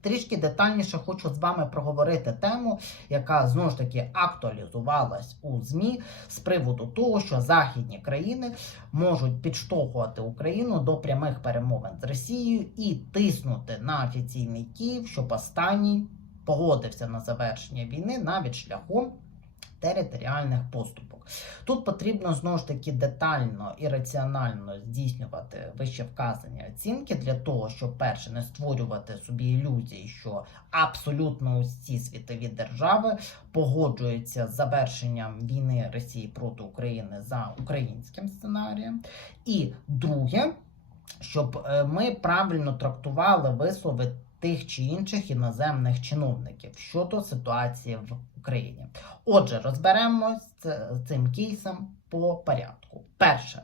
Трішки детальніше хочу з вами проговорити тему, яка знову ж таки актуалізувалась у ЗМІ з приводу того, що західні країни можуть підштовхувати Україну до прямих перемовин з Росією і тиснути на офіційний Київ, щоб останній погодився на завершення війни навіть шляхом територіальних поступок. Тут потрібно знову ж таки детально і раціонально здійснювати вище вказані оцінки для того, щоб перше не створювати собі ілюзії, що абсолютно усі світові держави погоджуються з завершенням війни Росії проти України за українським сценарієм. І друге, щоб е, ми правильно трактували вислови тих чи інших іноземних чиновників щодо ситуації в Україні. Отже, розберемось з цим кейсом по порядку. Перше.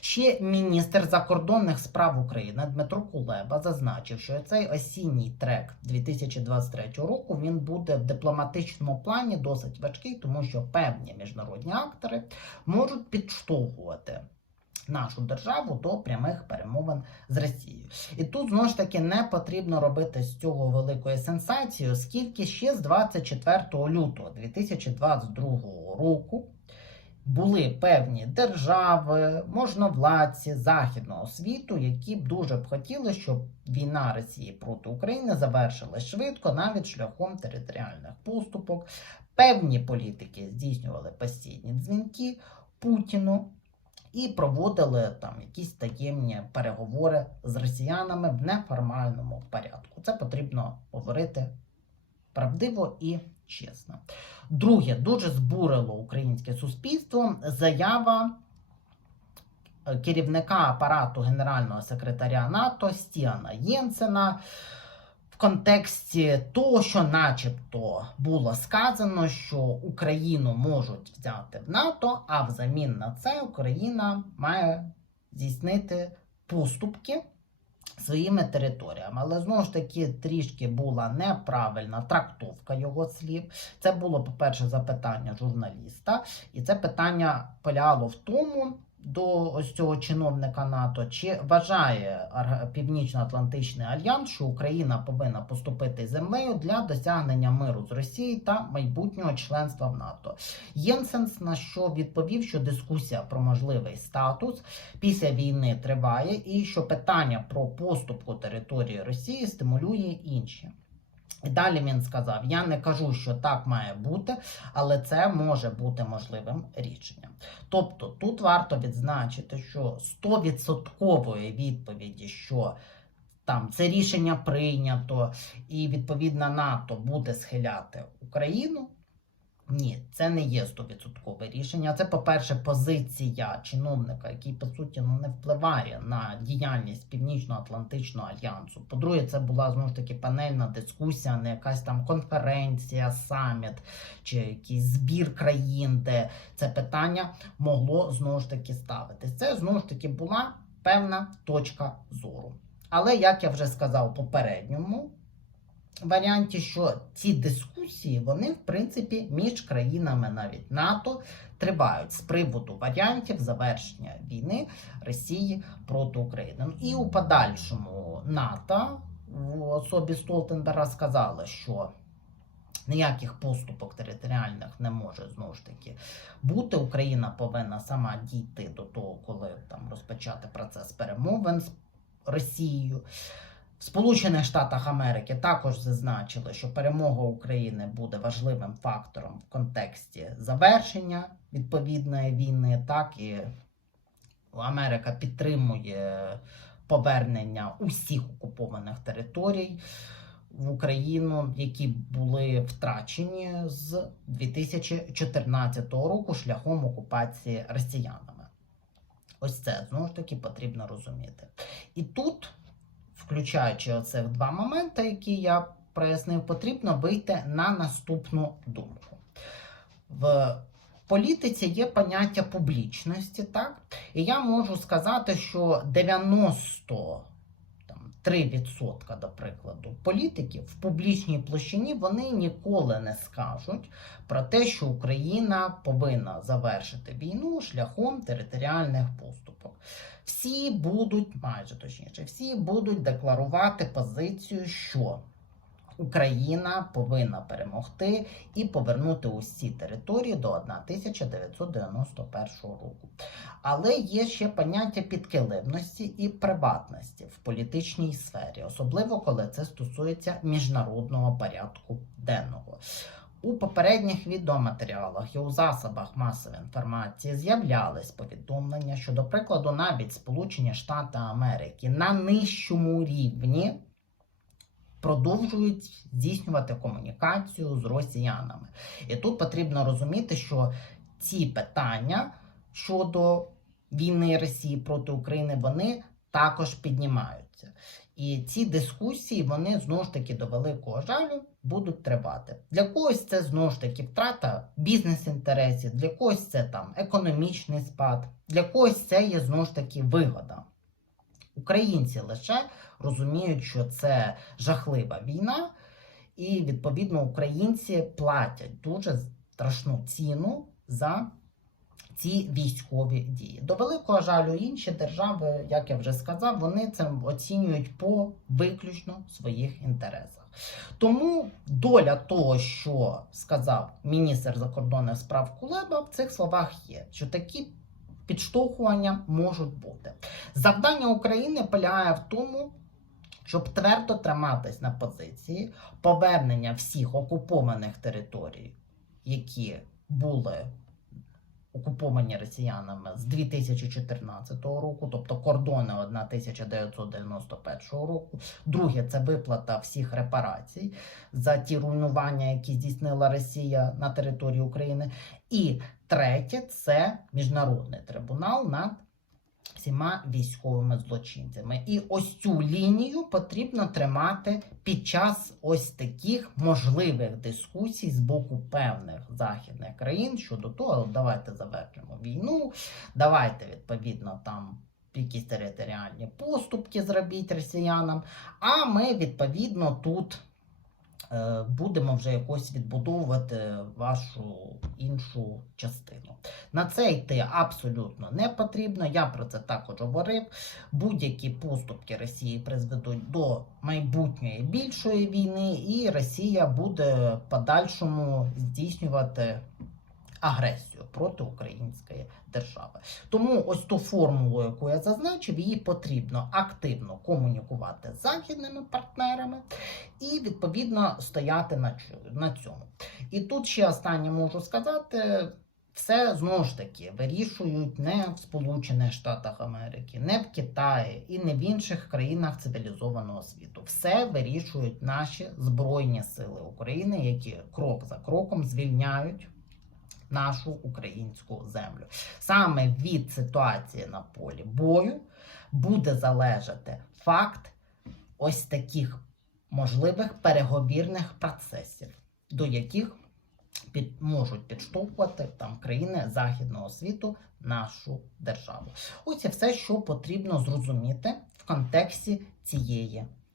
Ще міністр закордонних справ України Дмитро Кулеба зазначив, що цей осінній трек 2023 року він буде в дипломатичному плані досить важкий, тому що певні міжнародні актори можуть підштовхувати нашу державу до прямих перемовин з Росією. І тут знову ж таки не потрібно робити з цього великої сенсації, оскільки ще з 24 лютого 2022 року. Були певні держави, можновладці західного світу, які б дуже б хотіли, щоб війна Росії проти України завершилась швидко, навіть шляхом територіальних поступок. Певні політики здійснювали постійні дзвінки Путіну і проводили там якісь таємні переговори з росіянами в неформальному порядку. Це потрібно говорити правдиво і чесно. Друге, дуже збурило українське суспільство заява е, керівника апарату генерального секретаря НАТО Стіана Єнсена. Контексті того, що, начебто, було сказано, що Україну можуть взяти в НАТО, а взамін на це Україна має здійснити поступки своїми територіями. Але знову ж таки трішки була неправильна трактовка його слів. Це було, по-перше, запитання журналіста, і це питання полягало в тому. До ось цього чиновника НАТО, чи вважає Північно-Атлантичний альянс, що Україна повинна поступити землею для досягнення миру з Росією та майбутнього членства в НАТО? Єнсенс на що відповів, що дискусія про можливий статус після війни триває, і що питання про поступку території Росії стимулює інші. І далі він сказав: Я не кажу, що так має бути, але це може бути можливим рішенням. Тобто тут варто відзначити, що 100% відповіді, що там це рішення прийнято, і відповідно НАТО буде схиляти Україну. Ні, це не є 100% рішення. Це, по-перше, позиція чиновника, який по суті ну, не впливає на діяльність Північно-Атлантичного альянсу. По-друге, це була знову ж таки панельна дискусія, не якась там конференція, саміт чи якийсь збір країн, де це питання могло знову ж таки ставитись. Це знову ж таки була певна точка зору. Але як я вже сказав попередньому варіанті, що ці дискусії, вони, в принципі, між країнами навіть НАТО тривають з приводу варіантів завершення війни Росії проти України. Ну, І у подальшому НАТО в особі Столтенберга сказали, що ніяких поступок територіальних не може знову ж таки бути. Україна повинна сама дійти до того, коли там розпочати процес перемовин з Росією. Сполучених Штатах Америки також зазначили, що перемога України буде важливим фактором в контексті завершення відповідної війни. Так і Америка підтримує повернення усіх окупованих територій в Україну, які були втрачені з 2014 року шляхом окупації росіянами. Ось це знову ж таки потрібно розуміти. І тут включаючи оцих два моменти, які я прояснив, потрібно вийти на наступну думку. В політиці є поняття публічності, так? І я можу сказати, що 90 3%, до прикладу, політиків в публічній площині вони ніколи не скажуть про те, що Україна повинна завершити війну шляхом територіальних поступок. Всі будуть, майже точніше, всі будуть декларувати позицію, що Україна повинна перемогти і повернути усі території до 1991 року. Але є ще поняття підкилимності і приватності в політичній сфері, особливо коли це стосується міжнародного порядку денного. У попередніх відеоматеріалах і у засобах масової інформації з'являлись повідомлення, що, до прикладу, навіть Сполучені Штати Америки на нижчому рівні продовжують здійснювати комунікацію з росіянами. І тут потрібно розуміти, що ці питання щодо війни Росії проти України вони також піднімаються. І ці дискусії вони знову ж таки до великого жалю будуть тривати. Для когось це знову ж таки втрата бізнес-інтересів, для когось це там економічний спад, для когось це є знову ж таки вигода. Українці лише розуміють, що це жахлива війна, і відповідно українці платять дуже страшну ціну за ці військові дії. До великого жалю, інші держави, як я вже сказав, вони це оцінюють по виключно своїх інтересах. Тому доля того, що сказав міністр закордонних справ Кулеба, в цих словах є, що такі підштовхування можуть бути. Завдання України полягає в тому, щоб твердо триматись на позиції повернення всіх окупованих територій, які були окуповані росіянами з 2014 року, тобто кордони 1991 року. Друге це виплата всіх репарацій за ті руйнування, які здійснила Росія на території України. І третє це міжнародний трибунал над всіма військовими злочинцями. І ось цю лінію потрібно тримати під час ось таких можливих дискусій з боку певних західних країн щодо того, давайте завершимо війну, давайте відповідно там. Якісь територіальні поступки зробіть росіянам, а ми відповідно тут будемо вже якось відбудовувати вашу іншу частину. На це йти абсолютно не потрібно. Я про це також говорив. Будь-які поступки Росії призведуть до майбутньої більшої війни, і Росія буде в подальшому здійснювати агресію проти української держави. Тому ось ту формулу, яку я зазначив, її потрібно активно комунікувати з західними партнерами і відповідно стояти на цьому. І тут ще останнє можу сказати. Все знову ж таки вирішують не в Сполучених Штатах Америки, не в Китаї і не в інших країнах цивілізованого світу. Все вирішують наші Збройні Сили України, які крок за кроком звільняють нашу українську землю. Саме від ситуації на полі бою буде залежати факт ось таких можливих переговірних процесів, до яких під, можуть підштовхувати там країни західного світу нашу державу. Ось і все, що потрібно зрозуміти в контексті цієї